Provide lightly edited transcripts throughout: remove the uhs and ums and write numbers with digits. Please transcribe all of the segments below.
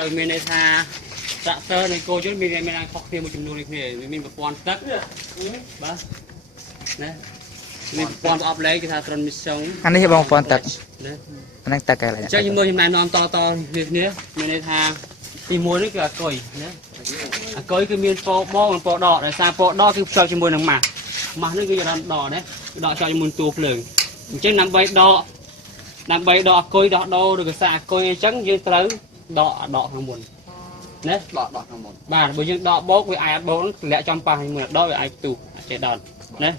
mình đây tha dạ tơ này cô chứ mình đang học thêm một chục nuôi này mình một con tất bả đấy mình con ọp lấy cái thằng tròn sống anh ấy bong con tật anh tật cái này chơi như mưa hôm nay non to việc nữa mình đây tha tìm muối nữa kìa cối cối cái miếng po đỏ để xa po đỏ cái cho muối nằng mà nó cái đỏ đấy đỏ cho muối tuột lửng chứ nằm bay đỏ cối đỏ đâu được xa cối trắng như tới đỏ không buồn đấy đỏ không một bà bây giờ đỏ bốc với ai bốc lẽ trong pa mười đỏ với ai tù chạy đòn đấy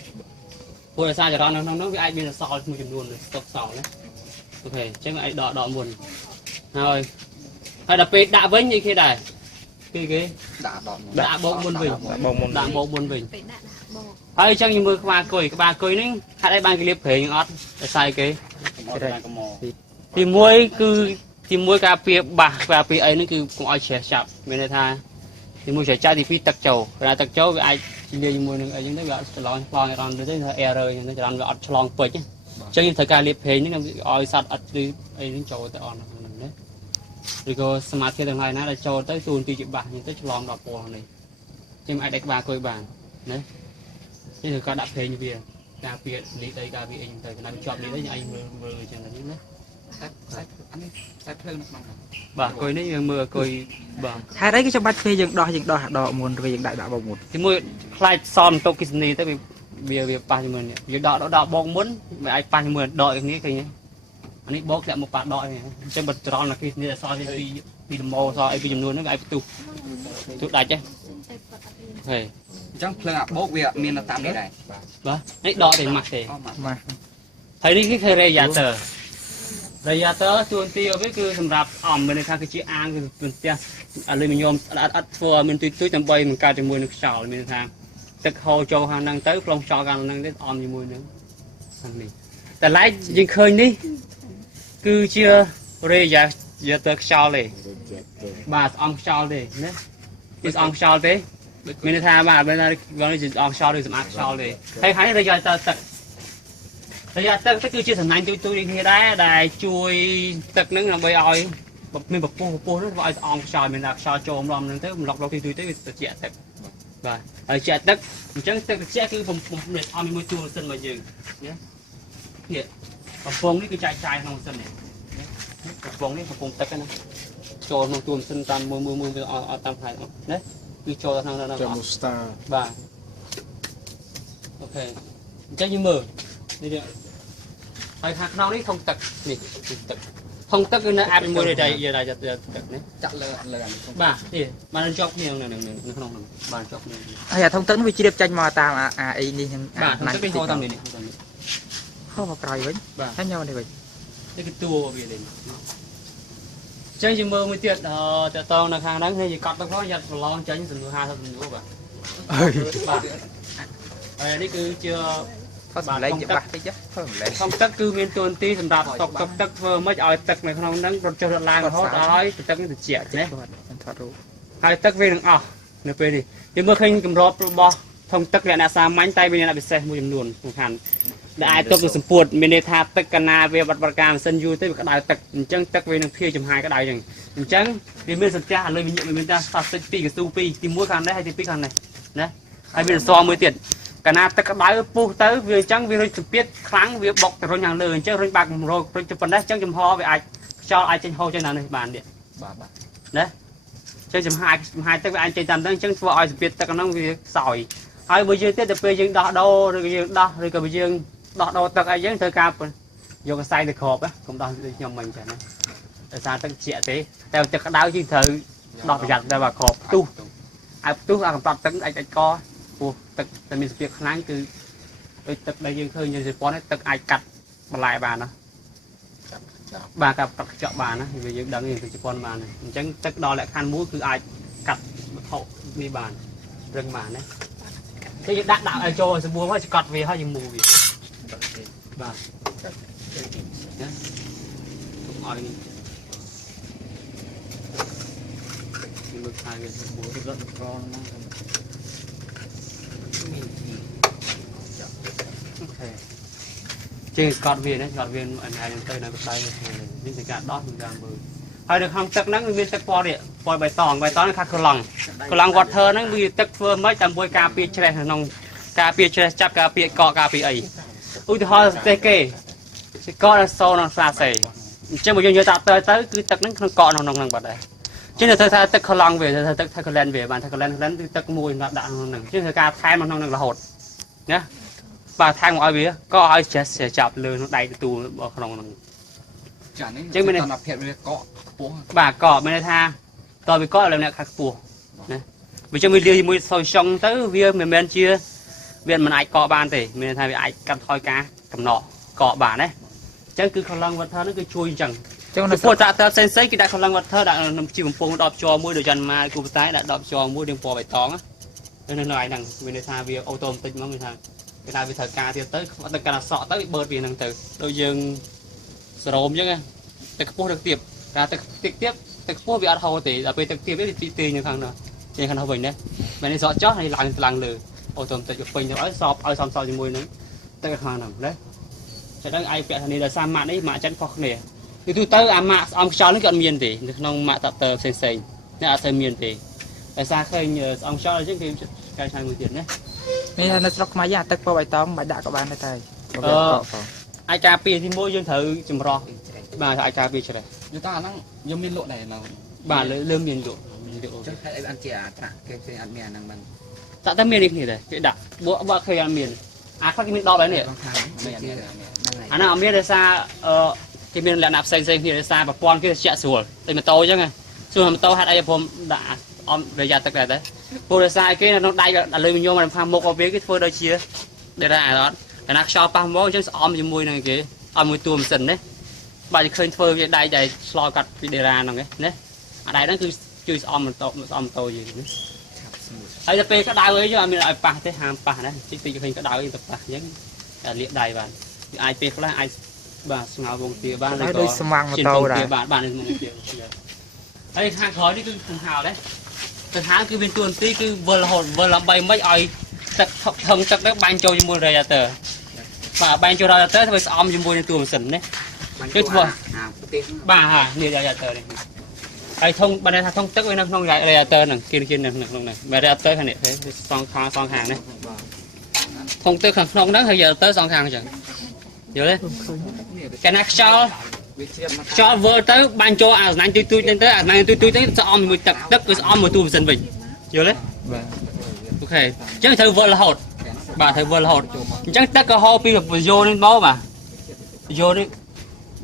vừa là sao cho đòn nó với ai bây giờ sò một chừng luôn rồi tóc sò đấy ok chứ ai đỏ buồn rồi hay là pê đã với như thế này cái đã bốc buồn bình hay chẳng như mưa ba cối đấy hai đây ban cái liệp phê những ót sai cái thì muối cà phê cà phê ấy nó cứ cũng ai chè chạp bên đây tha thì muối chè chai thì phi tắc chầu ra tắc chầu với ai chỉ về muối nữa những cái gọi lon rồi tới error những cái gọi lon bự chứ cho nên thời gian liệp phê những cái oi sạt đi ấy những chầu tới on đấy rồi có smart thế thằng này nó là chầu tới tuần thì chịu bạc những tới lon đọt bò này nhưng ai đánh ba coi bàn đấy thế thì có đặt phê như vậy cà phê đi đây cà phê anh thời cái chọn đi đấy anh vừa chẳng là những đấy bà coi đấy mưa coi bà hai đấy cái trong bát phê dừng đo muôn về dừng đại đạo bông một thì mưa khai son tô Disney tới việc ba mươi này việc đọ bông muốn mày ai ba mươi đợi cái này anh ấy bóc lại một bát đợi này trên bật tròn là cái này so thì màu so ai bây giờ luôn nó ai tụt đại chứ hey trong phơi bốc việc miền là tạm đây này vâng ấy đọ để mặc thì mà thấy đi cái radiator tuần tiêu với cứ sầm rạp ẩm bên này cái chiếc ang tuần tiêu aluminium ắt phơ mình tui tầm bay mình cài cho mùi nước sào mình thangទឹកហូរចូលខាងហ្នឹងទៅខ្លងចោលខាងហ្នឹងទៀតអមជាមួយនឹងខាងនេះតែឡែកយើងឃើញនេះគឺជារេយ៉ាទៅខ្យល់ទេបាទអមខ្យល់ទេណាវាអមខ្យល់ទេមានថាបាទបើថាវាអមខ្យល់ឬសម្អាតខ្យល់ទេហើយរេយ៉ាទៅទឹករយៈទឹកគឺជាសំណាញ់ទូនេះគ្នាដែរដែលជួយទឹកនឹងដើម្បីឲ្យមានពពុះនោះឲ្យអងខ្យល់មានតែខ្យល់ចូលម្ដងហ្នឹងទៅម្លប់ទីទៅវាត្រជាក់ទឹកបាទហើយជាក់ទឹកអញ្ចឹងទឹកត្រជាក់គឺបំពុះនេះឲ្យមួយទួលសិនមកយើងណានេះកំពង់នេះគឺចាយក្នុងសិននេះកំពង់នេះកំពង់ទឹកណាចូលក្នុងទួលសិនតាមមើលវាអត់តាមផ្នែកណាគឺចូលក្នុងចាំស្តាបាទអូខេអញ្ចឹងយើងមើលនេះហើយខាងក្នុងនេះធុងទឹកនេះទឹកធុងទឹកគឺនៅអាចមួយនេះតែយកទឹកនេះចាក់លើបាទនេះបានជាប់គ្នានៅក្នុងហ្នឹងបានជាប់គ្នាហើយធុងទឹកវាជ្រាបចាញ់មកតាមអាអីនេះហ្នឹងបាទណាស់ទៅហៅតាមនេះហៅមកក្រោយវិញហើយញ៉ាំនេះវិញនេះគឺតួវានេះចឹងយើងមើលមួយទៀតតតងនៅខាងហ្នឹងហើយយើងកត់ទៅផងយ៉ាត់ប្រឡងចាញ់សំណួរ50សំណួរបាទបាទហើយនេះគឺជាបាទលេខច្បាស់តិចក្នុងទឹកគឺមានទួនាទីសម្រាប់តុកទឹកធ្វើមិនឲ្យទឹកនៅក្នុងហ្នឹងរត់ចុះរត់ឡើងរហូតឲ្យទឹកនេះត្រជាក់ណាថតរូបហើយទឹកវានឹងអស់នៅពេលនេះយើងមើលឃើញកម្របរបស់ធុងទឹកលក្ខណៈសាមញ្ញតែវាមានពិសេសមួយចំនួនសំខាន់ដែលអាចទុកសម្ពុតមានន័យថាទឹកកណាវាបាត់បរការម៉ាស៊ីនយូរទៅវាក្តៅទឹកអញ្ចឹងទឹកវានឹងភាយចំហាយក្តៅអញ្ចឹងវាមានសន្ទះលើវាមានថាស្តាស្ទិក2កស៊ូ2ទី1ខាងនេះហើយទី2ខាងនេះណាហើយមានអសរមួយទៀតកណាទឹកក្តៅពុះទៅវាអញ្ចឹងវារុញសម្ពាធខ្លាំងវាបុកទៅរុញខាងលើអញ្ចឹងរុញបាក់រុញទៅប៉ុណ្ណេះអញ្ចឹងចំហវាអាចខ្យល់អាចចេញហូរចេញដល់នេះបានទៀតបាទណាអញ្ចឹងចំហាយទឹកវាអាចចេញតាមហ្នឹងអញ្ចឹងធ្វើឲ្យសម្ពាធទឹកហ្នឹងវាខ្សោយហើយបើយើងទៀតទៅពេលយើងដោះដូរឬក៏យើងដោះឬក៏យើងដោះដូរទឹកអីយើងត្រូវការយកកសែងទៅគ្របណាកុំដោះដូចខ្ញុំមិញចឹងណាដោយសារទឹកជាក់ទេតែទឹកក្តៅយើងត្រូវដោះប្រយ័ត្នតែបើគ្របផ្ទុះឲ្យផ្ទុះអាកំតត់ទឹកអាចកពោះទឹកតែមានសភាពខ្លាំងគឺដូចទឹកដែលយើងឃើញនៅជប៉ុនទឹកអាចកាត់បន្លែបានណាបាទកាត់ទឹកខ្ចក់បានណាវាយើងដឹងពីជប៉ុនបានអញ្ចឹងទឹកដល់លក្ខខណ្ឌមួយគឺអាចកាត់វត្ថុវាបានរឹងបានណាតែយើងដាក់ឲ្យចូលសម្បួរហើយស្កត់វាហើយយើងមូវាបាទណាទុកឲ្យមើលខាងវាសម្បួររត់ក្រងហ្នឹងជាងស្កតវាណាស្កតវាអញទៅនៅក្តៅនេះជាការដោះនឹងតាមមើល ហើយនៅក្នុងទឹកហ្នឹងមានទឹកពណ៌នេះពណ៌បៃតងខាងកន្លងវត្តធើហ្នឹងវាទឹកធ្វើមិនដើម្បីការពារច្រេះក្នុងការពារច្រេះចាប់ការពារកកការពារអីឧទាហរណ៍ទេគេកកសូនក្នុងផ្សារសេអញ្ចឹងបើយើងយកតាទៅគឺទឹកហ្នឹងក្នុងកកក្នុងបាត់ដែរជាងទៅថាទឹកកន្លងវាទៅទឹកថាកលែនវាបានថាកលែនគឺទឹកមួយដាក់ក្នុងហ្នឹងជាងធ្វើការថែមក្នុងហ្នឹងរហូតណាបាទថែមមកឲ្យវាក៏ឲ្យច្រេះចាប់លើក្នុងដៃទទួលក្នុងហ្នឹងចានេះចឹងមានតែភាពវាកកខ្ពស់បាទកកមានន័យថាតើវាកកលើអ្នកខាងខ្ពស់ណាវាចឹងវាលាយជាមួយសុយចុងទៅវាមិនមែនជាវាមិនអាចកកបានទេមានន័យថាវាអាចកាត់ថយការកំណត់កកបានណាអញ្ចឹងគឺខលងវត្តហ្នឹងគឺជួយអញ្ចឹងនៅពួកតាតើផ្សេងៗគេដាក់ខលងវត្តដាក់ជីបំពង់ដបជ័រមួយដូចយ៉ាងម៉ាគូបតែដាក់ដបជ័រមួយរៀងពណ៌បៃតងនៅឯហ្នឹងមានន័យថាវាអូតូម៉ាទិកមកមានថាគេថាវាត្រូវការទៀតទៅទៅកាន់អសក់ទៅបឺតវាហ្នឹងទៅដូចយើងសរោមអញ្ចឹងទឹកខ្ពស់ទឹកទាបការទឹកទាបទឹកខ្ពស់វាអត់ហូរទេដល់ពេលទឹកទាបវាទីនៅខាងនោះជាខាងនោះវិញណាមែននេះសក់ចោះហើយឡើងលើអូតូម៉ាទិកវាពេញទៅឲ្យសបឲ្យសំសល់ជាមួយនឹងទឹកខាងហ្នឹងណាចឹងដល់ឯងពាក់នេះដល់សាម៉ាក់នេះម៉ាក់ចិនខុសគ្នាគឺទូទៅអាម៉ាក់ស្អំខ្យល់នេះក៏អត់មានទេនៅក្នុងម៉ាក់តាតើផ្សេងនេះអត់ទៅមានទេដោយសារឃើញស្អំខ្យល់អញ្ចឹងគេកែច្នៃមួយទៀតណានេះនៅស្រុកខ្មែរយើងអាទឹកពណ៌បៃតងមិនដាក់ក៏បានដែរតែអាចការពារទីមួយយើងត្រូវចម្រោះបាទអាចការពារច្រេះយូរតើអាហ្នឹងយើងមានលក់ដែរនៅបាទលើមានលក់ចឹងហើយបានជាអាត្រាក់គេអត់មានអាហ្នឹងបានតែមាននេះគ្នាដែរគេដាក់បកឃើញអត់មានអាខ្លះគេមានដបហើយនេះអាហ្នឹងអត់មានដោយសារគេមានលក្ខណៈផ្សេងគ្នាដោយសារប្រព័ន្ធគេជាក់ស្រួលតែម៉ូតូអញ្ចឹងស្រួលម៉ូតូហាត់អីខ្ញុំដាក់អំរយៈទឹកដែរតែព្រោះដោយសារគេនៅក្នុងដៃដល់លើញោមមកផាមុខឲ្យវាគេធ្វើដូចជាដេរ៉ាអត់កណាខ្យល់ប៉ះមកអញ្ចឹងស្អំជាមួយនឹងគេឲ្យមួយតួម៉ាស៊ីនណាបាទឃើញធ្វើវាដៃដែលឆ្លកាត់ពីដេរ៉ាហ្នឹងណាអាដៃហ្នឹងគឺជួយស្អំម៉ូតូយើងណាហើយទៅពេលក្តៅអីយើងអត់មានឲ្យប៉ះទេហាមប៉ះណាតិចតិចឃើញក្តៅអីទៅប៉ះអញ្ចឹងលាកដៃបានវាអាចពេលខ្លះអាចបាទស្ងោរវងទាបានហើយដូចស្មាំងម៉ូតូដែរបាទនឹងវងទាហើយខាងក្រោយនេះគឺកំហៅដែរទៅហាងគឺមានទួនាទីគឺវិលរហូតវិលដើម្បីមិនឲ្យទឹកថឹងទឹកហ្នឹងបាញ់ចូលជាមួយរ៉េយ៉ាទ័របាទបាញ់ចូលរ៉េយ៉ាទ័រធ្វើស្អំជាមួយនឹងតួម៉ាស៊ីនណាគឺធ្វើបាទហានេះរ៉េយ៉ាទ័រនេះហើយធុងបានថាធុងទឹកវានៅក្នុងរ៉េយ៉ាទ័រហ្នឹងគេនៅក្នុងហ្នឹងរ៉េយ៉ាទ័រខាងនេះសងខាងនេះធុងទឹកខាងក្នុងហ្នឹងហើយរ៉េយ៉ាទ័រសងខាងអញ្ចឹងយល់ទេកាលណាខ្យល់វើទៅបាញ់ចូលអាស្នាញ់ទុយហ្នឹងទៅអាស្នាញ់ទុយទៅស្អំជាមួយទឹកគឺស្អំមួយតួម៉ាស៊ីនវិញយល់ទេបាទអូខេអញ្ចឹងត្រូវវិលរហូតបាទត្រូវវិលរហូតអញ្ចឹងទឹកក៏ហូរពីយោនេះមកបាទយោនេះ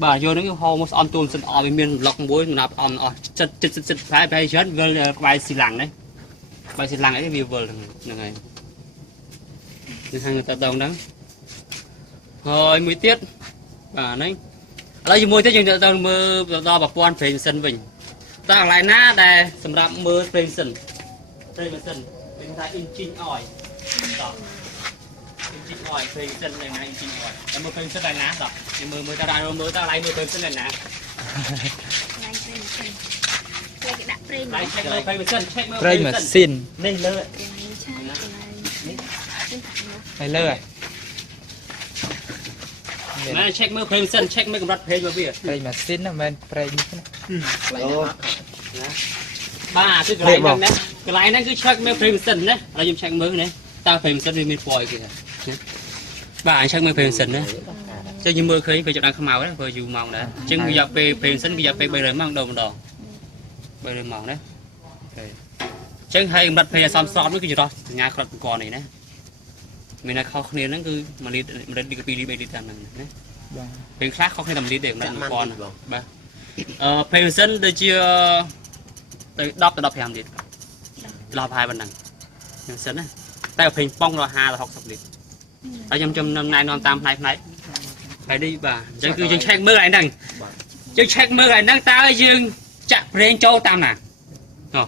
បាទយោនេះហូរមកស្អំតួម៉ាស៊ីនអស់វាមានប្លុកមួយសម្រាប់អំអស់ចិត្តប្រហែលច្រើនវិលក្បែរស៊ីឡាំងណាក្បែរស៊ីឡាំងអីវាវិលហ្នឹងហើយនេះខាងតដងហ្នឹងហើយមួយទៀតបាទហ្នឹងឥឡូវជាមួយទៀតយើងទៅមើលដល់ប្រព័ន្ធប្រេងម៉ាស៊ីនវិញតើកន្លែងណាដែលសម្រាប់មើលប្រេងម៉ាស៊ីនគេថា engine oil តោះ engine oil ប្រេងម៉ាស៊ីននៅណា engine oil តែមើលប្រេងម៉ាស៊ីននៅណាតោះយើងមើលតើដល់មើលតើកន្លែងមើលប្រេងម៉ាស៊ីននៅណាគេដាក់ប្រេងម៉ាស៊ីនមើលប្រេងម៉ាស៊ីន check មើលប្រេងម៉ាស៊ីននេះលើហើយលើម៉ែ check មើលប្រេងម៉ាស៊ីន check មើលកម្រិតប្រេងរបស់វាប្រេងម៉ាស៊ីនហ្នឹងមិនមែនប្រេងនេះណាបាទគឺកន្លែងហ្នឹងណាកន្លែងហ្នឹងគឺ check មើលប្រេងម៉ាស៊ីនណាឥឡូវខ្ញុំ check មើលនេះតើប្រេងម៉ាស៊ីនវាមានពណ៌អីគេបាទ check មើលប្រេងម៉ាស៊ីនណាចឹងយើងមើលឃើញវាចាប់ដើមខ្មៅដែរព្រោះយូរម៉ោងដែរចឹងវាយកពេលប្រេងម៉ាស៊ីនវាយកពេល300ម៉ោងម្ដង300ម៉ោងណាចឹងហើយកម្រិតប្រេងឲ្យសមស្របនោះគឺចរោះសញ្ញាក្រិតបង្កនេះណាមានតែខុសគ្នាហ្នឹងគឺ1លីត្រ2លីត្រ3លីត្រតាមហ្នឹងណាបាទពេលខ្លះខុសគ្នាតែ1លីត្រទេកម្រិត1000បាទប្រេងម៉ាស៊ីនដូចជាទៅ10ទៅ15លីត្រដល់ហើយប៉ុណ្ណឹងហ្នឹងសិនណាតែប្រេងប៉ងដល់50ទៅ60លីត្រហើយខ្ញុំណែនាំតាមផ្នែកហើយនេះបាទអញ្ចឹងគឺយើង check មើលឯហ្នឹងយើង check មើលឯហ្នឹងតើយើងចាក់ប្រេងចូលតាមណាអូ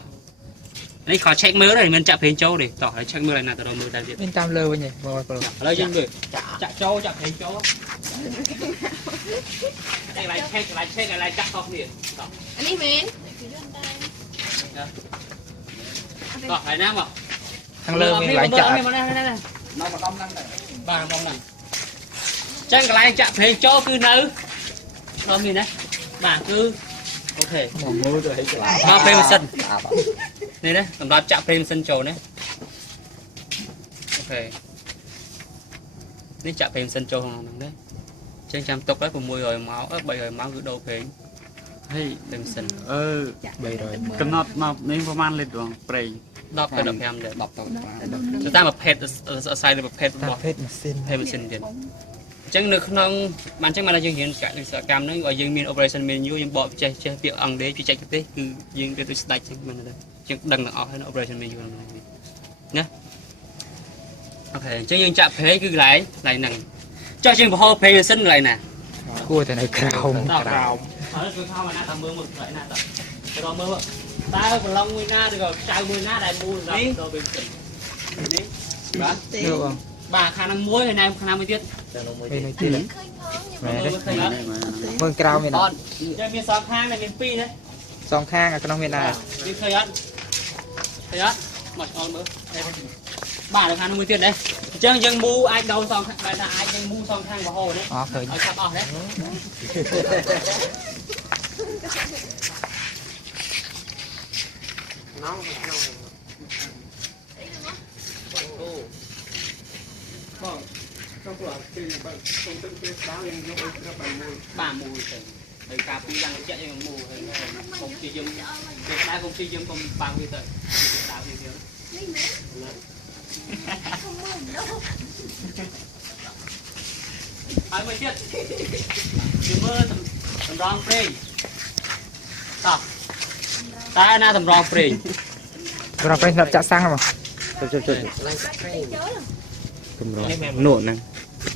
នេះខោ check មើលទេមិនចាក់ប្រេងចូលទេតោះហើយ check មើលឯណាទៅមើលដែរទៀតមានតាមលើវិញហ៎បងប្អូនឥឡូវយើងមើលចាក់ចូលចាក់ប្រេងចូលតែឡៃ check ឡៃចាក់ខុសគ្នាតោះអានេះមែនតោះហើយណាមកខាងលើមានឡៃចាក់នៅម្ដុំហ្នឹងបាទម្ដុំហ្នឹងចឹងកន្លែងចាក់ប្រេងចូលគឺនៅដល់នេះណាបាទគឺ โอเค mua rồi hết មកព្រេម៉ាស៊ីននេះណាសម្រាប់ចាក់ព្រេម៉ាស៊ីនចូលណាអូខេនេះចាក់ព្រេម៉ាស៊ីនចូលក្នុងហ្នឹងណាចឹងចាំទុកហើយ600ម៉ោង300ម៉ោងគឺដូរព្រេងហើយព្រេម៉ាស៊ីន 300 កំណត់មកនេះប្រហែលលីត្របងប្រេង 10ទៅ15ដែរ 10 ទៅតាមប្រភេទអាស្រ័យលើប្រភេទរបស់ ភេទម៉ាស៊ីន ព្រេម៉ាស៊ីនទៀតអញ្ចឹងនៅក្នុងបានអញ្ចឹងបានយើងរៀនវិស្វកម្មហ្នឹងឲ្យយើងមាន operation menu យើងបកចេះពាក្យអង់គ្លេសពីចែកទេសគឺយើងរៀនទៅស្ដាច់ចឹងមិនទេយើងដឹងទាំងអស់ហើយនៅ operation menu ហ្នឹងណាអូខេអញ្ចឹងយើងចាក់ព្រេងគឺកន្លែងហ្នឹងចុះយើងបង្ហូរព្រេងម៉ាស៊ីនកន្លែងណា គួរតែនៅក្រោម ដល់ក្រោមហើយគឺថាមកណាតាមមើលកន្លែងណាតើរកមើលតើប្រឡងមួយណាឬក៏ចៅមួយណាដែលមូលសម្រាប់ដល់ព្រេងម៉ាស៊ីននេះបាទ យកបង បាទខាងហ្នឹងមួយហើយណែខាងណាមួយទៀត ពេលនេះទៀត ឃើញផងខ្ញុំ មែនទេ ឃើញអត់ មើលក្រោមមាន អត់ចាំមានសងខាងតែមាន2ណា សងខាងអាក្នុងមានដែរ មានឃើញអត់ឃើញអត់មកឆ្អល់មើលបាទខាងនោះមួយទៀតដែរអញ្ចឹងយើងមូអាចដោសងខាងតែថាអាចយើងមូសងខាងរហូតណា អូឃើញ ឲ្យឆាប់អស់ណាបាទមូទៅហើយការពីយ៉ាងតិចយើងមូហើយកុំពីយើងគេដែរកុំពីយើងកុំបាំងវាទៅដើរវាទៀត នេះមែនkhông mưa đâu ហើយមួយទៀតគឺមើលតម្រងព្រេងតោះតែណាតម្រងព្រេង ប្រហែលសម្រាប់ចាក់សាំងហ៎បង ចុច ចូល កម្រនោះហ្នឹង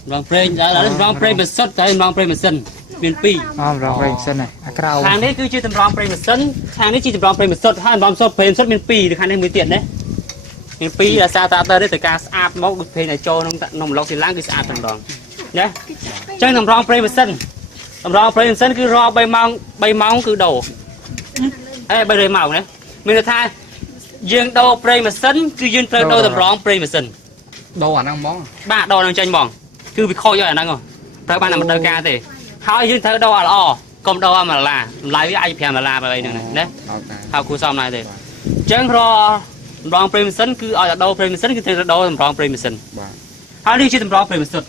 តម្រងព្រេងដល់តម្រងព្រេងម៉ាស៊ីនទៅតម្រងព្រេងម៉ាស៊ីនមាន2 អូប្រហែលសិនណាអាក្រៅ ខាងនេះគឺជាតម្រងព្រេងម៉ាស៊ីនខាងនេះជាតម្រងព្រេងម៉ាស៊ីនហើយតម្រងព្រេងម៉ាស៊ីនមាន2នៅខាងនេះមួយទៀតណាមាន2អាសាតាទៅនេះទៅការស្អាតមកដូចព្រេងឲ្យចូលក្នុងម្លុកស៊ីឡាំងគឺស្អាតតម្រងណាអញ្ចឹងតម្រងព្រេងម៉ាស៊ីនតម្រងព្រេងម៉ាស៊ីនគឺរក3ម៉ោងគឺដូរ300ម៉ោងណាមានន័យថាយើងដូរព្រេងម៉ាស៊ីនគឺយើងត្រូវដូរតម្រងព្រេងម៉ាស៊ីន đồ ăn ăn món បាទដូរនឹងចេញហ្មងគឺវាខូចហើយអាហ្នឹងត្រូវបានតែមិនត្រូវការទេហើយយើងត្រូវដូរឲ្យល្អកុំដូរឲ្យ1ដុល្លារតម្លៃវាអាច5ដុល្លារបែបហ្នឹងណា ok ហៅគូសមណាស់ទេអញ្ចឹងរតម្រងព្រេងម៉ាស៊ីនគឺឲ្យតែដូរព្រេងម៉ាស៊ីនគឺត្រូវដូរតម្រងព្រេងម៉ាស៊ីន បាទ ហើយនេះជាតម្រងព្រេងម៉ាស៊ីនត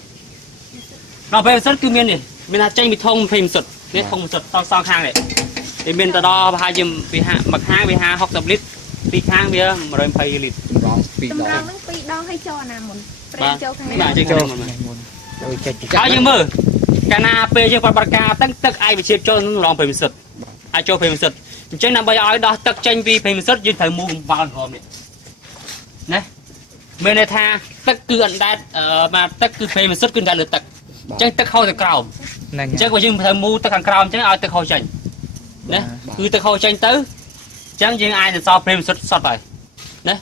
ម្រងព្រេងម៉ាស៊ីនគឺមាននេះមានថាចេញពីធុងព្រេងម៉ាស៊ីននេះធុងម៉ាស៊ីនសងខាងនេះវាមានទៅដល់ប្រហែលជាមួយខាងវា50លីត្រពីរខាងវា120លីត្រ rong pi តម្រ đỏ ងនឹង2ដងឲ្យចូលណាមុនព្រេងចូលខាងនេះ បាទចេញខាងនេះមុន ដូចចេះ ហើយយើងមើលកាលណាពេលយើងបត់ការទឹកអាចវិជាចូលក្នុងរងព្រេងម៉ាស៊ីនអាចចូលព្រេងម៉ាស៊ីនអញ្ចឹងដើម្បីឲ្យដោះទឹកចេញពីព្រេងម៉ាស៊ីនយើងត្រូវមូលកំបោលក្រោមនេះណាមានន័យថាទឹកគឺអណ្ដែតបាទទឹកគឺព្រេងម៉ាស៊ីនគឺអណ្ដែតលើទឹកអញ្ចឹងទឹកហូរទៅក្រោម ហ្នឹង អញ្ចឹងបើយើងត្រូវមូលទឹកខាងក្រោមអញ្ចឹងឲ្យទឹកហូរចេញណាគឺទឹកហូរចេញទៅអញ្ចឹងយើងអាចទៅសល់ព្រេងម៉ាស៊ីនសុទ្ធហើយណា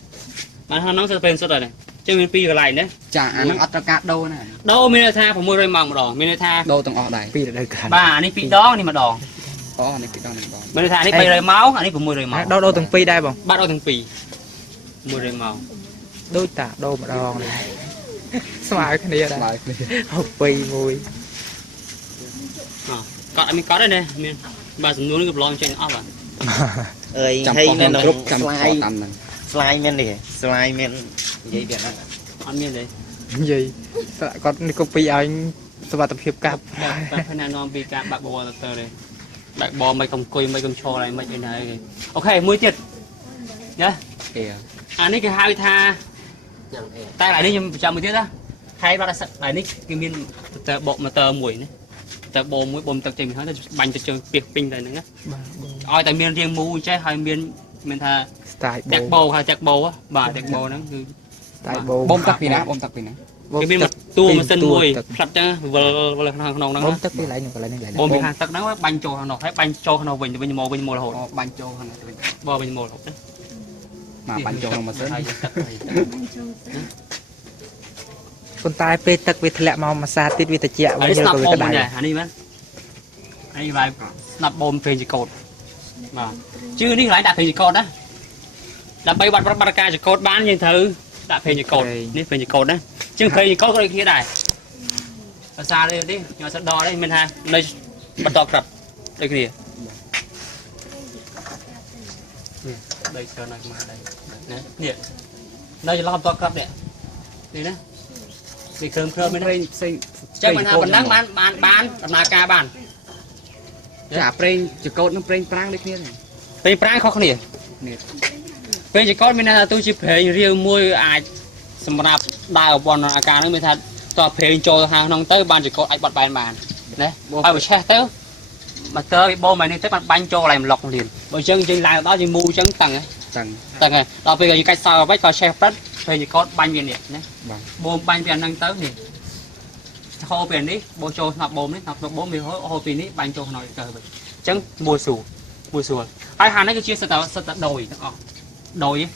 បានហ្នឹងសល់ព្រេងម៉ាស៊ីនហើយអញ្ចឹងមាន2កន្លែងណា chả ăn nó ắt cá đô này ដូរមានន័យថា600ម៉ោងម្ដងមានន័យថា đô từng ọt đây ពីរដូវកាល បាទអានេះ2ដងនេះម្ដង có này cái đong này đong មានន័យថាអានេះ300ម៉ោងអានេះ600ម៉ោង ដូរទាំងពីរដែរបង បាទដល់ទាំងពីរ600ម៉ោង ដូចតាដូរម្ដងស្មើគ្នាដែរ lại ហូបពីមួយ កត់អត់មានកត់ទេណាមានបាទសំណួរនេះក៏ប្រឡងចេញអស់បាទ អើយ chăm ហើយ con នៅ này ក្នុង group chăm slide con ăn này ស្លាយមាននេះស្លាយមាននិយាយវាហ្នឹង អត់មានទេ និយាយគាត់នេះក៏ពីឲ្យសុវត្ថិភាពកាប់ តែផ្នែកនាំពីការបាក់បលទៅទេបាក់បលមិនកំគុយមិនកំឈរអីមិនអីណាទេអូខេមួយទៀតណា kìa អានេះគេហៅថាតែអានេះខ្ញុំចាំមួយទៀតណាខែបាត់អានេះគឺមានទៅបកម៉ូទ័រមួយណាទៅបោមួយបំទឹកចេញពីហើយទៅបាញ់ទៅជើងពីពេញទៅហ្នឹងណាឲ្យតែមានរាងមូចេះហើយមានថា ស្ទាយ តាក់បោហៅតាក់បោបាទតាក់បោហ្នឹងគឺ ស្ទាយបូ bom tắc vì nè bom tắc vì nè គេមានតួម៉ាស៊ីនមួយផ្លាត់ចឹងវិលក្នុងហ្នឹង បូមទឹកពីកន្លែងនេះកន្លែងនេះកន្លែង បូមពីខាងទឹកហ្នឹងបាញ់ចូលខាងនោះហើយបាញ់ចូលខាងនោះវិញមករហូត bánh trâu này បោវិញមករហូតណា mà bánh trâu mà sớm ហើយទឹក ប៉ុន្តែពេលទឹកវាធ្លាក់មកមួយសាទៀតវាត្រជាក់ អា វិញ នេះស្នាប់ ក៏ បូ វា ម ក្តៅ ដែរអានេះមែនអានេះវាស្នាប់បូមពេញចកោតបាទជឿនេះកន្លែងដាក់ពេញចកោតណាដើម្បីបាត់បត់ការចកោតបានយើងត្រូវដាក់ពេញចកោតនេះពេញចកោតណាជាងពេញចកោតក៏ដូចគ្នាដែរភាសានេះខ្ញុំសដរនេះមានថានៅបន្តក្រាប់ដូចគ្នា đây cho nó mà đây nè đây là to cấp nè đi nè thì cơm mới đây chắc mình mình đang bán là ca bán chả prey chỉ cột nó prey prang đấy kia prey prang khó khăn nè prey chỉ cột mình là tôi chỉ phải riêng mua ai sầm rạp đào bòn là ca nó mới thật to phải cho hàng nông tới ban chỉ cột ai bật bàn đấy ai bị xe tới mà tới bô mày nên tới bánh cho lại một lọc liền bởi chân chân lại đó thì mua chân tầng này đó bây giờ cách sau vách vào xe rất thì có bánh miền này bô bánh miền năng tới thì hồ biển đi bô cho nạp bôm đấy nạp bố mình hồ biển đi bánh cho nói trời chân mua sùa ai hàng đấy cái chia sẻ đồi đồi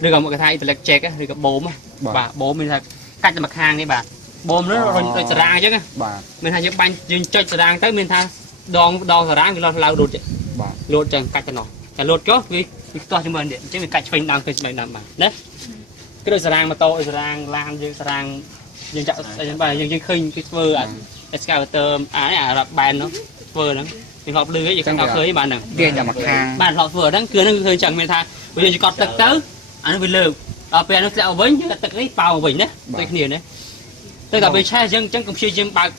rồi còn một cái thay từ lệch chè cái rồi gặp bốm và bố mình là cách mặt hàng đi bà bôm nó rồi sờ rang chứ mình hay những bánh chơi sờ rang tới mình tha đòn sờ rang thì lo lao lột chẳng cách cho nó cái lột chốt vì to cho mình để chứ mình cách phình đang phình mình làm mà đấy cái đôi sờ rang mà to sờ rang lan như sờ rang nhưng chợ bài nhưng khinh cái vơ excavator là bàn nó vơ nó mình học lưới gì không cao khơi bạn nè tiền là mặt hàng bạn họ vừa đang cười nó hơi chẳng mình tha bây giờ chỉ còn tật tới anh bị lừa bên nó sẽ với những cái tật ấy bao bình đấy tôi nhiều đấy tôi gặp bên xe dân chẳng công sư dân bạc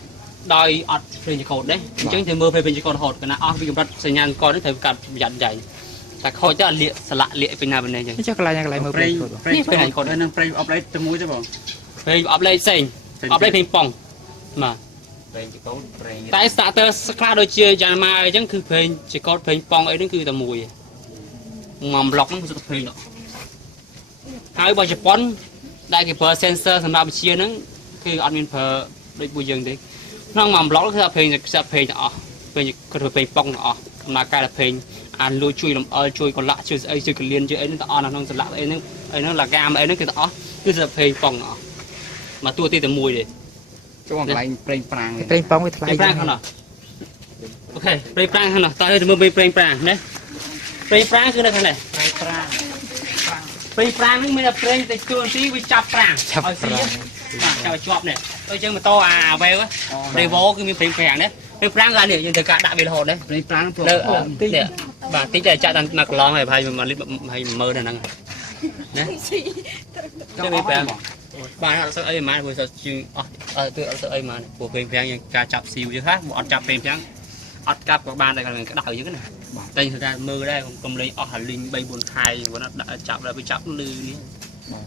đòi ọt về những cột đấy chẳng thì mưa về bên những con hột cái nào ọt vì cầm đất xây nhang coi đến thời cặp dặn dày ta khôi cho liệt sạ liệt bên nào bên này chắc là lại mưa prey bên này còn nên prey ọp lấy từ mũi chứ bộ prey ọp lấy xanh ọp lấy ping pong mà prey chỉ có prey tại starter class đôi chia dàn mà chẳngคือprey chỉ có ping pong ấy nóคือtầm mùi mầm lọc nó sẽ prey đó hai bao giờ pon đại cái per sensor សម្រាប់chiaហ្នឹងគឺអត់មានប្រើដូចពួកយើងទេក្នុងមួយប្លុកគឺថាเพลงទាំងអស់ពេលគាត់ធ្វើเพลงប៉ុងទាំងអស់ដំណើរការเพลงអានលួចជួយលំអិលជួយកន្លាក់ជួយស្អីជួយកលៀនជួយអីហ្នឹងទាំងអស់ក្នុងស្លាកអីហ្នឹងឡាកាមអីហ្នឹងគឺទាំងអស់គឺថាเพลงប៉ុងទាំងអស់មកតួទីតែមួយទេ cho một lại prey prang ប្រេងប៉ងវាថ្លៃ ប្រាំងហ្នឹងអូខេព្រៃប្រាំងហ្នឹងតើទៅមើលព្រៃប្រាំងណាព្រៃប្រាំងគឺនៅខាងនេះព្រៃប្រាំងហ្នឹងមានតែព្រៃតែជួនទីវាចាប់ប្រាំងឲ្យស៊ីចាប់ជាប់នេះដូចយើងម៉ូតូអាវ៉េវរេវ៉ូគឺមានព្រៃប្រាំងណាព្រៃប្រាំងគឺនេះយើងត្រូវការដាក់វារហូតណា prey prang លើនេះបាទតិចតែចាក់ដល់មកកន្លងហើយហើយមកលីហើយមើលនៅហ្នឹងណាចាំវាប្រាំងបាទអត់ស្អីមកព្រោះជាងអស់ទៅអត់ស្អីមកព្រោះព្រៃប្រាំងយើងការចាប់ស៊ីវchứ khácអត់ចាប់ព្រៃប្រាំងអត់កាប់ក៏បានតែគាត់ក្តៅអញ្ចឹងណាតែគឺថាមើលដែរកុំលេងអស់អាលីង3 4ខែគាត់ដាក់ចាប់ដល់វាចាប់លឺនេះ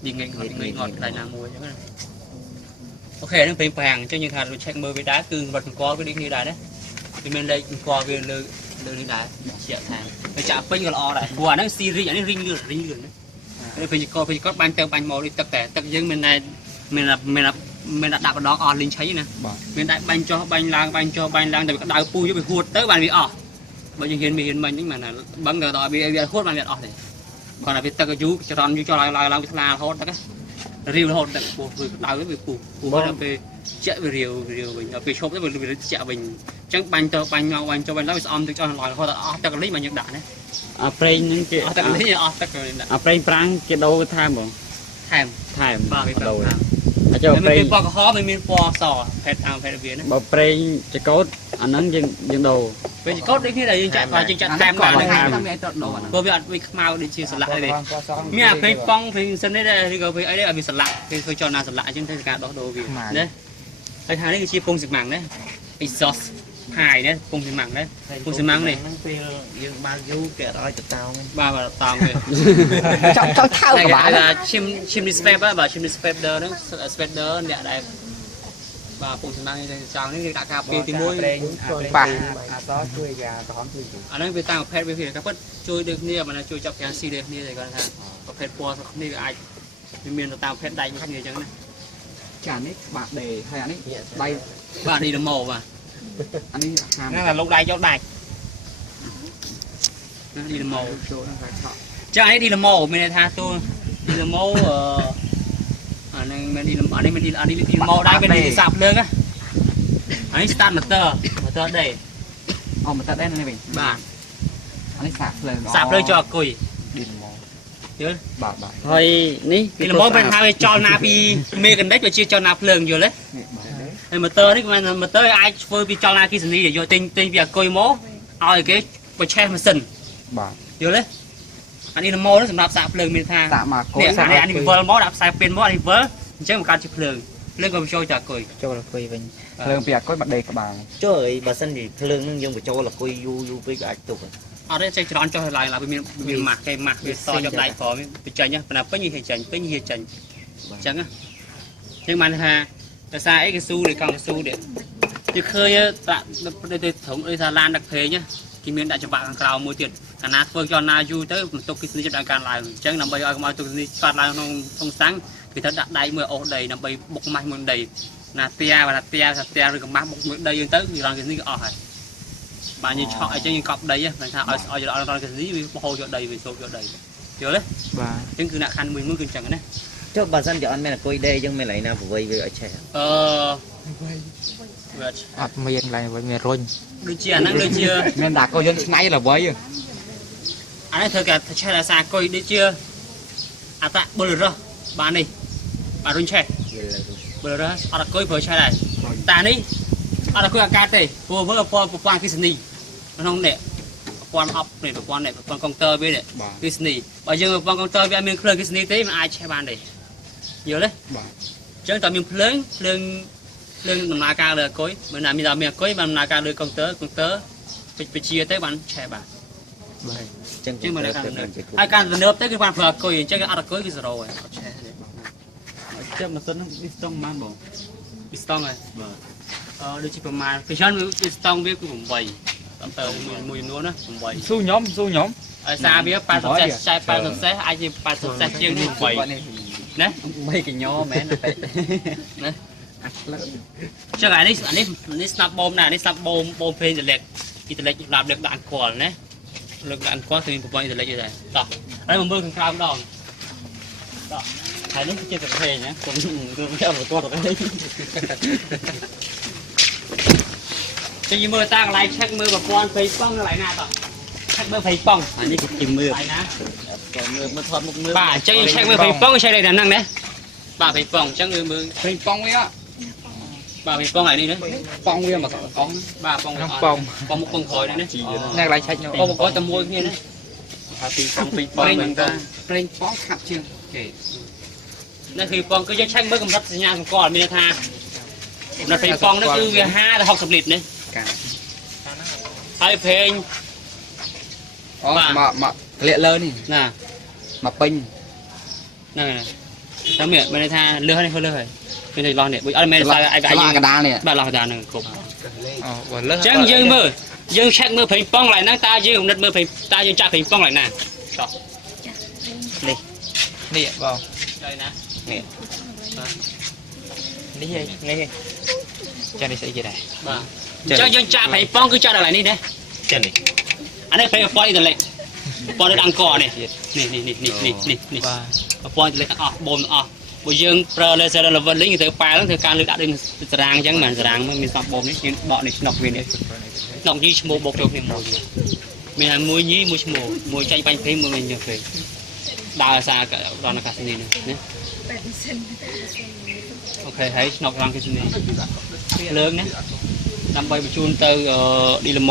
đi ngay ngọt đại nam mùi chứ ok nó phim hàng chứ như thà rồi check mơ với đá cương vật co cái đi như đá đấy thì mình đây co về lơ đi đá chẹt hàng phải chạm pin còn o này quả nó series nó ring lượt đấy phải có ban tơ ban màu đi tất cả tất nhiên mình là đặt vào đó on linh cháy nè mình đại ban cho ban lang tại vì đào pui chứ bị hụt tới bàn bị ọ bởi vì hiện mình nhưng mà là bắn cờ đòi bị hút bàn liệt ọ thì còn là việc ta cái chú cho lại làm la hốt đó cái riêu hốt đặt buộc đào cái việc buộc là về chạy về riêu mình về shop cái về chạy mình chẳng ban cho ban cho ban đó om cho loại hốt ọ ta cái lý mà nhận đạn đấy prey những cái ta cái lý ọ ta cái prey prang cái đâu cái tham không tham ba cái đầu cho prey qua cái khó mình qua sò phèn thang phèn việt đấy bảo prey chỉ có anh nắng dân đầu vì chỉ có đến khi này chạy vào chạy tham là cô bị bị mau đi chia sẻ lại đi mía phèn phong phèn sân đấy thì có phèn ấy đấy bị sạt lại thì phải cho nào sạt lại chứ thế cả đó đồ việt đấy cái thằng đấy chia phun xịt mảng đấy exhaust hài đấy phun xịt mảng đấy phun xịt mảng này dương bao nhiêu kẹt rồi từ tao ba và tao người trong thao của bạn là chim display á và chim dispenser đó dispenser để đây và phun xịt mảng này chào những cái cà phê thì môi anh ấy về tao pet về phía các bất chui được nia mà là chui chọc cái xì được nia này còn thằng có pet po nia ai miền tao pet đánh như thế chẳng này chả nít bạc đề hay anh ấy đây bạn đi làm mồ mà anh ấy nó là lúc đây cho đài đi làm mồ cho anh ấy đi làm mồ mình tha tôi đi làm mồ anh ấy mình đi làm mồ đây mình đi sạp lương á anh ấy start motor đây mà ta đen này mình bạn anh ấy sạp lương cho cùi đi mò chứ thôi ní đi làm mồ mình hai cho nạp đi mê gần đấy và chia cho nạp lương rồi đấy motor đấy mà motor ai phơi bị cho nạp kia gì để vô tin việc cùi mố ai cái bật che mà sình vô đấy อันนี้น้ำมันสำหรับสาเพลิงมีท่า Tạ mà เนี่ย có อันนี้เวอร์มอสดับสายเป็นมอสอันนี้เวอร์ใช้ของการชิเพลิงเรื่องการโชว์จากกุย ចូលទៅคุยវិញ Lương bịa có mặt đầy cả bàn ចុះអីបើសិនជាភ្លើងនឹងយើងបញ្ចូលលគុយយូរពេកអាចទុក អត់ទេចេះច្រន់ចុះឡើងឡើងមានម៉ាស់គេម៉ាស់វាសយកដៃក្រមវាចាញ់ណាប៉ុន្តែពេញវាចាញ់ពេញវាចាញ់អញ្ចឹងចឹងបានថាដោយសារអីគេស៊ូដូចកង់ស៊ូនេះជាឃើញតាទៅធំអីថាឡានដឹកព្រេងគេមានដាក់ច្បាប់ខាងក្រៅមួយទៀតកាលណាធ្វើចលនាយូរទៅបន្ទុកគេស្និទ្ធដល់ការឡើងអញ្ចឹងដើម្បីឲ្យមកទុកនេះស្កាត់ឡើងក្នុងធុងសាំងគេត្រូវដាក់ដៃមួយអូសដីដើម្បីបុកម៉ាស់មួយដីណាទាបាទទាឬក៏ម៉ាស់បុកមួយដីយើងទៅវារងគេនេះក៏អស់ហើយបាទយើងឆក់អីចឹងយើងកប់ដីហ្នឹងថាឲ្យរងគេនេះវាបោះយកដីវាសូបយកដីយល់ទេ បាទ អញ្ចឹងគឺអ្នកខាន់មួយគឺអញ្ចឹងណា ចុះបើសិនជាអត់មានអគុយដេយើងមានកន្លែងណាប្រវៃវាឲ្យឆេះ អត់មានកន្លែងវិញមានរុញ ដូចជាអាហ្នឹងដូចជា Nên đã có dân ngay là với អានេះធ្វើគេឆេះដោយសារគុយដូចជាអតបុលរោះបាននេះបាទរុញឆេះបុលរោះអត់គុយប្រើឆេះដែរតានេះអត់គុយអាកាសទេព្រោះប្រព័ន្ធគិសនីក្នុងនេះប្រព័ន្ធអប់នេះប្រព័ន្ធកុងទ័រវានេះគិសនីបើយើងប្រព័ន្ធកុងទ័រវាអត់មានភ្លើងគិសនីទេมันអាចឆេះបានទេយល់ទេអញ្ចឹងតើមានភ្លើងដំណើរការលើអគុយមិនណាមានតែមានអគុយបានដំណើរការលើកុងទ័រពេជ្ជាទៅបានឆេះបាន បាទ ចឹង chứ mà lại càng ai càng nộp tới cái quan phở cười chứ cái ăn cưới cái rồi chứ mà tấn đi stong mang bộ đi stong rồi đôi chỉ phần mà phải chọn đi stong biết cũng bày tạm tờ mùi nuốt đó cũng bày ស៊ូខ្ញុំ xa biết ba sập xe sai ba sập xe ai chỉ ba sập xe chiên đi bày nè mấy cái nhó mẹ nó nè chứ này snap bom này snap bom phê internet làm được đạn còn nè lực đạn quá thì một vài như này đó đây một mưa càng cao đòn đó hai nước trên tập thể nhé cũng theo một con rồi đấy cho như mưa ta lại check mưa và con thấy phong lại nào đó check mưa thấy phong anh ấy chìm mưa lại ná mưa thoát một mưa bà cho check mưa thấy phong cái đây là năng đấy bà thấy phong chắc mưa Hình phong ấy á bà thấy phong lại đi đấy Phong nguyên mà có bà phong ក្នុងប៉ង phong một con khói đấy អ្នកកន្លែងឆាច់ខ្ញុំ phong một con tầm môi như đấy phong mình ta Rênh phong khắp chưaนั่นคือปองก็จะใช้เมื่อกำลังสัญญาณก่อนมีนาทานั่นเป็นปองนั่นคือเวียห้าแต่หกสำลิดเนี่ยไอเพลง Ồ mà lệ lơ này น่ะ Mà pinh นั่นไงทั้งเมียมีนาทาเลือกให้เขาเลือกให้เป็นในรอนเนี่ยบุญอะไรไม่ใส่ไอ้ Cái cái đá này บ้านเราจานหนึ่งครบ អូបើលើស จังยืงมือยืงเช็คมือเพลงปองไหลนั่งตายืงนัดมือเพลงตายืงจ่าเพลงปองไหลน่ะต่อ នេះបង เลยนะ នេះឯងចានេះស្អីគេដែរ บ้าจังยืงจ่าเพลงปองคือจ่าอะไรนี่เนี่ย ចឹងនេះ อันนี้เพลงปองอีกตัวเล็กปองในดังก่อนเนี่ย ទៀត นี่ បាទ ปอนเลยออกบมออกบุยังเปล่าเลยจะเราวันลิงเธอไปแล้วเธอการเลือกดึงสรางจังเหมือนสรางมันมีสับบ่มนี่ยืนเบาะนี่นกเวียนนี่นกยี่ชั่วโมงบกเดียวเพียงมวยมีหางมวยยี่มวยชั่วโมงมวยใจไปเพียงมวยเยอะเลยดาวซากับรอนอากาศนี่นะโอเคให้นกรังกันนี่เลิกนะนำไปประชุมเตอร์ดีลโม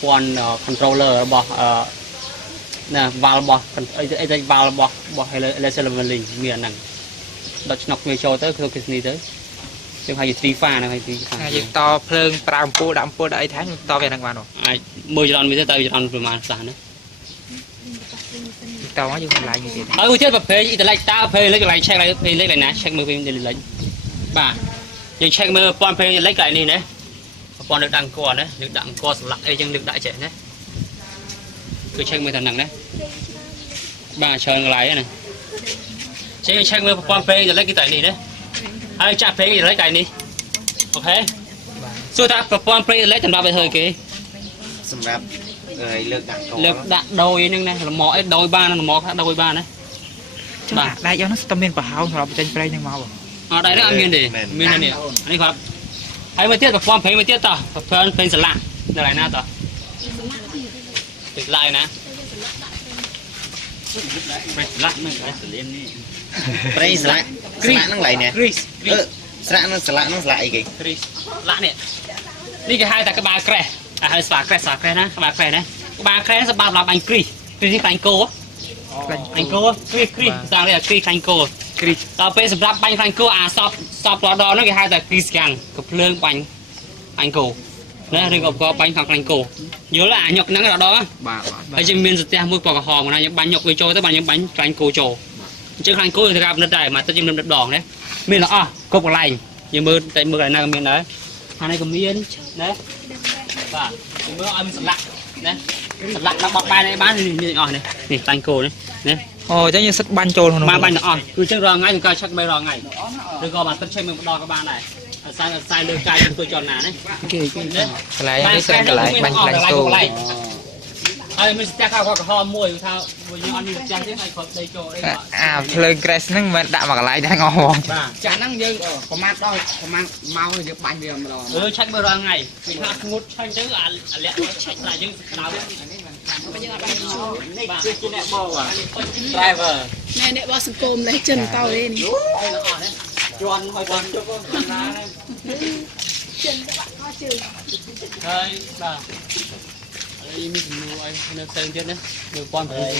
ปอนคอนโทรลเลอร์บอกน่ะวาลบอกไอ้ใจวาลบอกให้เลยเซลล์มันลิงมีอันนั้นดัชนกมีโชว์เตอร์คือคิสนี่เตอร์จะพายตีฟ้านะพายตีฟ้า យើងតភ្លើងប្រើអំពូលដាក់អំពូលដាក់អីថាខ្ញុំតវានឹងបានហ៎ ไอ้มือจรอนมีเตอร์จรอนประมาณสามนะ តមកយើងខ្លាញ់នេះទៀត เออเทียบกับเพลงอิตาลีตาเพลงเล็กอะไรเช็คอะไรเพลงเล็กอะไรนะเช็คมือเพลงเล็กบ้ายังเช็คมือปอนเพลงเล็กอะไรนี่นะปอนเลือกดังก่อนนะเลือกดังก่อนสลักไอ้ยังเลือกได้เจ๋นะคือเช็คมือทางหนังนะบ้าเชิญอะไรนะเช็คมือปอนเพลงเล็กกี่ตัวนี่นะไอ้จับเพลงเล็กไก่นี่โอเคสุดท้ายปอนเพลงเล็กจำได้ไปเถอะกี่ សម្រាប់លើកដាក់ក เลือกดักโดยนึงนะหมอไอ้โดยบ้านหมอโดยบ้านนะ ចាដៃយកនោះស្ទើរមានប្រហោងសម្រាប់ចេញប្រេងហ្នឹងមកបង อ๋อได้แล้วมีนดิมีนเนี่ยอันนี้ครับให้มาเทียบกับความเพลงมาเทียบต่อเพลงสลักอะไรนะต่อติดลายนะเป็นสลักไม่ใช่สลีนนี่ ប្រេងស្លាកហ្នឹងឡៃនេះ กรีซ ស្លាកហ្នឹងស្លាកហ្នឹងស្លាកអីគេ กรีซละเนี่ยนี่ก็ให้แต่กระบาแกรให้สาแกรนะกระบาแกรนะกระบาแกรสบายเราบังกรีซที่ใครโก้ anh cô kri sang đây kri khanh cô tao phải sập ráp bánh khanh cô à sọp đó nó cái hai là kri scan cặp lương bánh anh cô đấy đừng có bánh hoặc khanh cô nhớ là nhọc nắng ở đó ở trên miền Tây mua quả hò mà những bánh nhọc về trôi tới bằng những bánh khanh cô trổ chứ khanh cô thì gặp nó đại mà tới trên đập đòn đấy miền là cốc của lành nhưng mưa tại mưa này nào miền đấy hàng này của miền đấy và mưa ăn sập lặng đấy sập lặng nó bọc bài này bán thì này này khanh cô đấy đấy chắc như sắt ban trồn mà bánh nó cứ chắc rò ngay thì coi chắc bây rò ngay được gọi mà tất chơi mình đo các bạn này sai lương cài chúng tôi chọn nào đấy lại cái xe lại bánh tô ai mình sẽ khao qua kho mua thao mua như ăn như trang thế này còn đây chỗ đây à lên crash nâng mà đã mặc lại đang ngon chả năng dương có mát đâu có mang mau thì bánh về mà rồi chắc bây giờ ngày mình hát ngút tranh chứ lẹ chạy lại chứ nào driver nè nè bao sừng côm lấy chân tao lên đi chọn hồi còn cho con chân các bạn có chừng đây bà mình nuôi nó sơn chết đấy nuôi con phải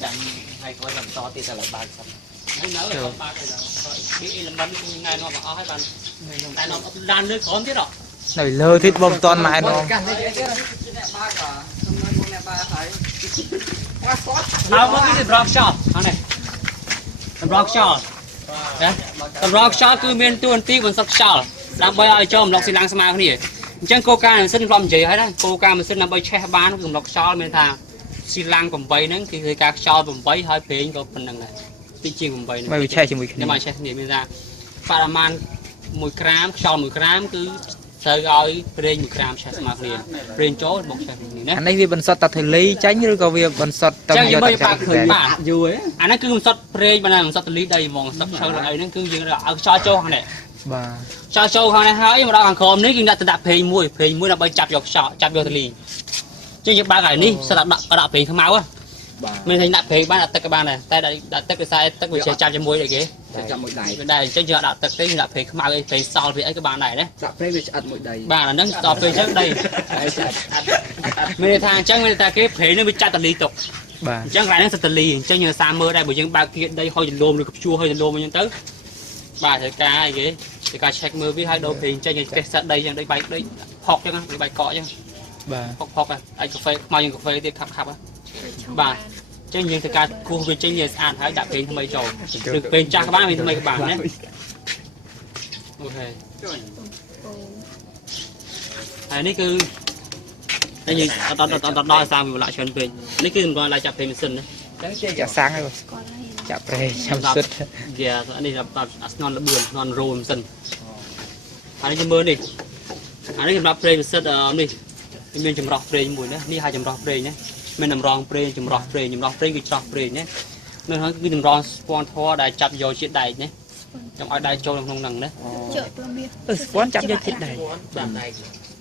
chẳng hay coi làm to thì là ba sắp không nấu được ba cái rồi bị làm bánh ngày nó mà hai bạn ngày nó đan nước khóm thế rồi này lơ thịt bông toàn lại nó how much is it rock shot thằng này tầm rock shot đấy tầm rock shot cứ miền tuôn tí còn sọc shot đang bay ở trong lọc xì lăng xem cái gì chẳng coca mình xin làm gì hết đấy coca mình xin làm bay che bán nó dùng lọc shot mình thà xì lăng còn bay nữa thì các shot còn bay hơi phê có phần năng này tí chiên còn bay mày che chỉ mùi nhưng mà che thì mình ra Paraman 1 gram shot 1 gram cứ sợi gói prey 1 gram che mà liền prey chó bọc che này anh ấy vì bận sọt tập thời lý tránh rồi có việc bận sọt tâm chẳng do bây tập giờ bạn vui anh ấy cứ sọt prey mà là sọt lý đây mong sọt sâu lại nó cứ dừng là ở cho châu hàng này bà cho châu hàng này hỡi mà đó hàng khom nếu chúng ta đạp phê mùi là bay chập dọc sọ chập vô lý chứ những ba cái ní sao đạp phê không máu á mình thành đạp phê bán đạp tất các bạn này tay đạp tất cái sai tất bị chập cho mùi này kì chậm một đầy đây chứ giờ đạp tất cái đạp phê không máu cái phê sau thì ấy các bạn này đấy đạp phê bị ật một đầy bà là nâng đạp phê trước đây mình thang chắc mình ta cái phê nó bị chặt lý tục bà chẳng lại nó sẽ lý chứ nhờ xa mơ đây bởi những ba kia đây hơi lôm được chua hơi lôm nhân tới bà thấy cái ghế thì cả check mưa với hai đầu thì cho những cái sợi đây đây bay đây học cho cái bay cọ chứ bà học à anh cà phê mau những cà phê thì khắp á bà chứ những cái cả khu vực trên nhà ăn hãy đặt tiền mấy chỗ được bên cha các bạn mình mấy các bạn nhé ok này cứ đây như đo sao mình lại cho anh về này cứ đo lại chặt tiền mình xin đấy chả sáng rồi chả pre chăm sứt dạ anh này là non là buồn non rồi dần anh ấy mơ đi anh ấy làm pre sứt đi mình chấm rọc pre mùi nữa đi hai chấm rọc pre nhé mình làm rong pre chấm rọc pre cái rọc pre nhé nên hắn cứ đừng rong spawn thua đại chập vô chuyện đại nhé trong ở đại châu trong nằng đấy quán chập vô chuyện đại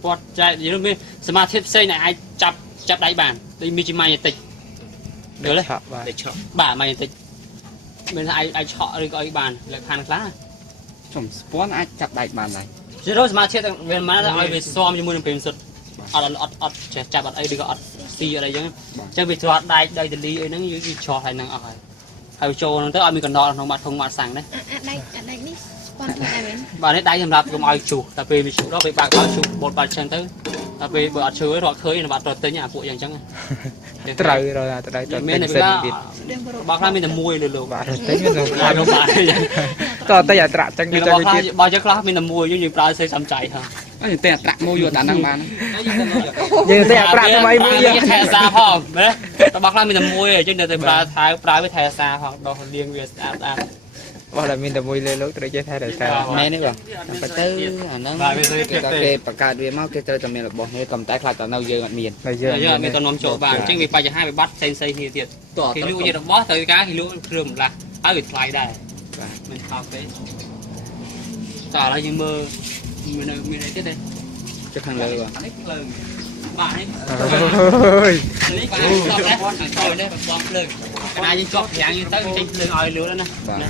quạt chạy gì đâu biết smart thiết xây này ai chập đáy bàn đi mi chỉ mai tịch được đấy để chọn bà mày tịch bên ai chọn đi coi bàn là khăn lá chồng spawn ai chặt đầy bàn này chứ đâu smart thiết bên má là ai về xóm như mua được sụt ọt chập ở đây được ọt xì ở đây chứ chẳng bị thoát đây thì lý ấy nó như cho hay năng ở hay cho nó tới ai mình còn đo không mặt sáng đấy đây ní con này bên bà đấy đáy làm đạp cũng ai chủ tại vì chủ đó bị bạc bao chủ một bạc chân tới tại vì bữa chơi rồi khơi là bạn rồi tới nhà phụ dành chẳng trời rồi là trời trời này bác ra mình là mùi luôn bà rồi tới rồi không phải to tay giả trạ chẳng bao bao nhiêu class mình là mùi như bao xây xăm chạy hả anh tên trạ mua vô tán năng bàn như tay giả trạ mấy mũi vậy thẻ xa không đấy bác ra mình là mùi chứ để bà thái với thẻ xa hoặc đồ liên việt hoặc là mình là mùi lên lúc tôi chơi thay đời sao mẹ nữa phải tới nó cái bạc cà về máu cái tới tầm này là bỏ hết cầm tay khai tao nâu dơ ngọn miền bây giờ mình còn nằm chỗ bàn chứ vì bây giờ hai bị bắt xây thì thiệt thì lũ như là boss tới cá thì lũ rườm là ở bị slide đây mình học cái cả là những mơ mình này tiếp đây cho thằng lơ rồi bạn ấy ôi lấy cái con đấy bom lưng cái này như chọc dạng như tới trên lưng oi lửa đó nè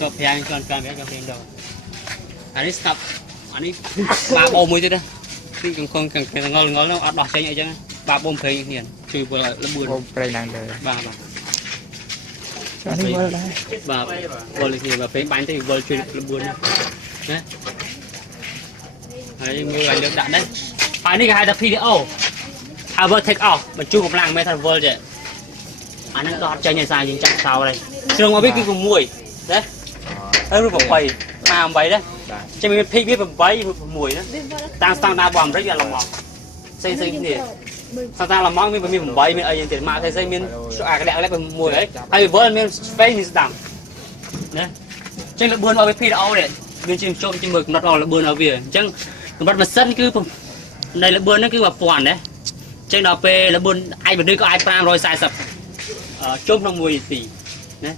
chọc dạng còn cần phải chọc dạng đâu anh ấy stop anh ấy ba bom mới thế đó thì càng ngon nó đọt chơi vậy chứ ba bom phê hiền chui vừa là buồn bom phê năng đời ba អានេះវល់ដែរ បាទវល់គ្នាបាទពេលបាញ់ទៅវល់ជួយលបួនណាហើយមើលឲ្យលើកដាក់នេះហើយនេះគេហៅថា PDO power take off បញ្ជូរកម្លាំងមិនថាវល់ទេអាហ្នឹងដកចេញឲ្យសារយើងចាក់សោហើយជ្រុងមកវាគឺ6ណាហើយរូប8ដែរចេញមាន peak វា8 6ណាតាមស្តង់ដាររបស់អាមេរិកវាឡំមកផ្សេងគ្នាស្តង់ដារឡំមកមាន8មានអីយ៉ាងទៀតមកផ្សេងមានអាកលៈ6ហើយវល់មាន space មានស្ដាំណាចេញលបឿនមកវា PDO នេះមានជាជុំជាមើលកំណត់មកលបឿនឲ្យវាអញ្ចឹងកម្រិតម៉ាស៊ីនគឺនៃលបឿនហ្នឹងគឺ1000ណាចេញដល់ពេលលបឿនអាចបណ្ឌិតក៏អាច540ជុំក្នុង1នាទីណា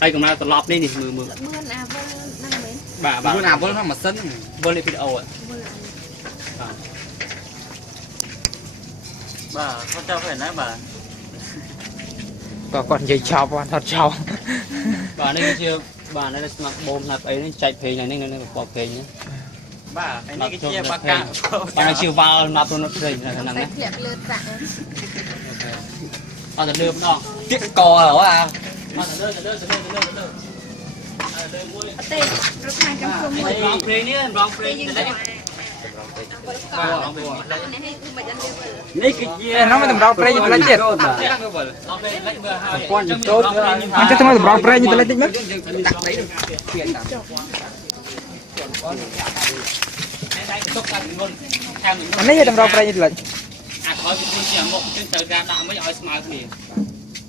ហើយកម្រិតត្រឡប់នេះមើល បឿនអាវល់ហ្នឹងមែន បាទ វល់អាវល់ក្នុងម៉ាស៊ីន វល់នេះ PDO បាទគាត់ចាប់ហើយណាបាទ គាត់និយាយឆោបថតឆោប បាទនេះគឺជាបាទនៅស្មាក់បូមណាប់អីនេះចែកเพลងហ្នឹងនៅប្រព័ន្ធเพลงណា បាទហើយនេះគឺជាបាកា បាទជាវ៉ាល់ណាប់នោះព្រេងហ្នឹងណា តែធ្លាក់លើប្រាក់ អត់ទៅលើម្ដង ទៀតកហ៎អា អត់ទៅលើអត់ទៅមួយ អត់ទេរកខាងចំពោះមួយ រងព្រេងនេះរងព្រេងទៅនេះ នេះគឺជា nó mới tầm rau pre như thế này chết រងព្រេងលេចមើលហើយ ពាន់ចូល anh chắc tầm rau pre như thế này tích mất ទុកកាត់ងន់ខាងនេះ anh ấy tầm rau pre như thế này អាក្រោយពីជាមកចឹងត្រូវការដាក់មិនឲ្យស្មើគ្នា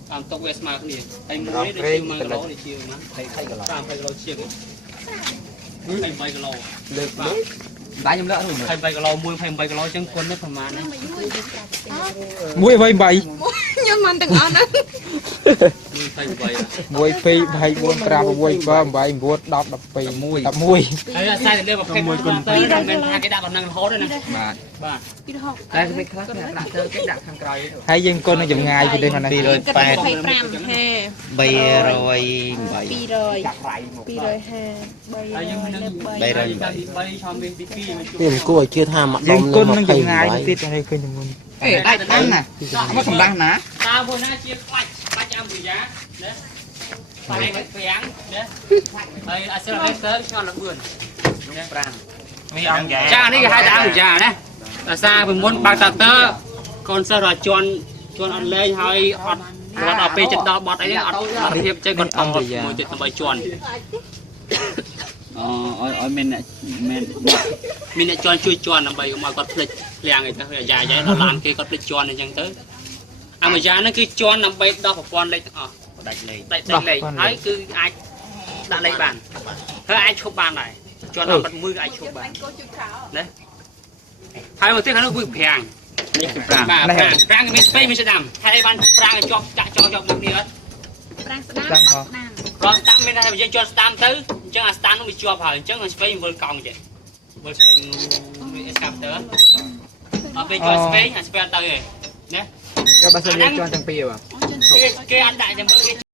តាមទុកវាស្មើគ្នាហើយមួយនេះដូចជា1គីឡូនេះជាណា20គីឡូ30គីឡូជាង28គីឡូលើកបាទ ដៃខ្ញុំលើកហ្នឹង 28គីឡូ28គីឡូចឹងគុណនេះប្រហែលណា muối vây bảy ខ្ញុំមិនទាំងអស់ហ្នឹង 28 muối phi bảy buôn cam muối ba bảy buôn đọt đập pì muối đập muối ហើយអាសាយទៅលើ20គុណទៅមិនមែនថាគេដាក់ប៉ុណ្ណឹងរហូតទេណា បាទ បាទ ពីរហក តែពេលខ្លះគេដាក់ទៅគេដាក់ខាងក្រោយ hay dân con nó chậm ngay thì đây này 25 208 ហើយយើងនឹង3ឆោមមានទី2មកជួប ពេលគួរជឿថាមកដុំ dân នឹង con nó 20 chậm ngay thì đây khơi chậm luôn អេដៃតាំងណាអត់សម្ដងណា តើមួយណាជាខ្លាច់អាំប៊ូយ៉ាណាបាញ់មកប្រាំងណាហើយអាសិលនេះទៅឆ្លងលបឿនណាប្រាំង មានអង្គយ៉ា ចានេះគេហៅថាអាំប៊ូយ៉ាណាអាសាពីមុនបើកតាទ័រកូនសិស្សរជន់អត់លេងហើយអត់គាត់ដល់ពេលចិត្តដល់បត់អីអត់រៀបចេះគាត់អត់មួយចិត្តដើម្បីជន់ឲ្យមានអ្នកជន់ជួយជន់ដើម្បីកុំឲ្យគាត់ភ្លេចលៀងអីទៅអាយ៉ាដល់ឡានគេគាត់ភ្លេចជន់អញ្ចឹងទៅអាមួយយ៉ាហ្នឹងគឺជន់ដើម្បីដោះប្រព័ន្ធលេខទាំងអស់ ដាច់លេខ លេខហើយគឺអាចដាក់លេខបានហើយអាចឈប់បានដែរជន់ដល់បាត់មួយក៏អាចឈប់បានណាហើយមកទៀតខាងនោះគឺប្រាំងនេះគឺប្រាំងប្រាំងមានស្ពៃមានស្ដាំហើយបានប្រាំងជាប់ចាក់ជាប់មួយគ្នាអត់ ប្រាំងស្ដាំ រងស្ដាំមានថាយើងជន់ស្ដាំទៅអញ្ចឹងអាស្ដាំនោះវាជាប់ហើយអញ្ចឹងស្ពៃវិលកង់ចេះវិលស្ពៃមានអេសកាប់ទៅអត់ពេលជន់ស្ពៃអាស្ពៃអត់ទៅទេណា các bác sĩ cho thằng pia vào គេអត់ដាក់ចាំមើលគេ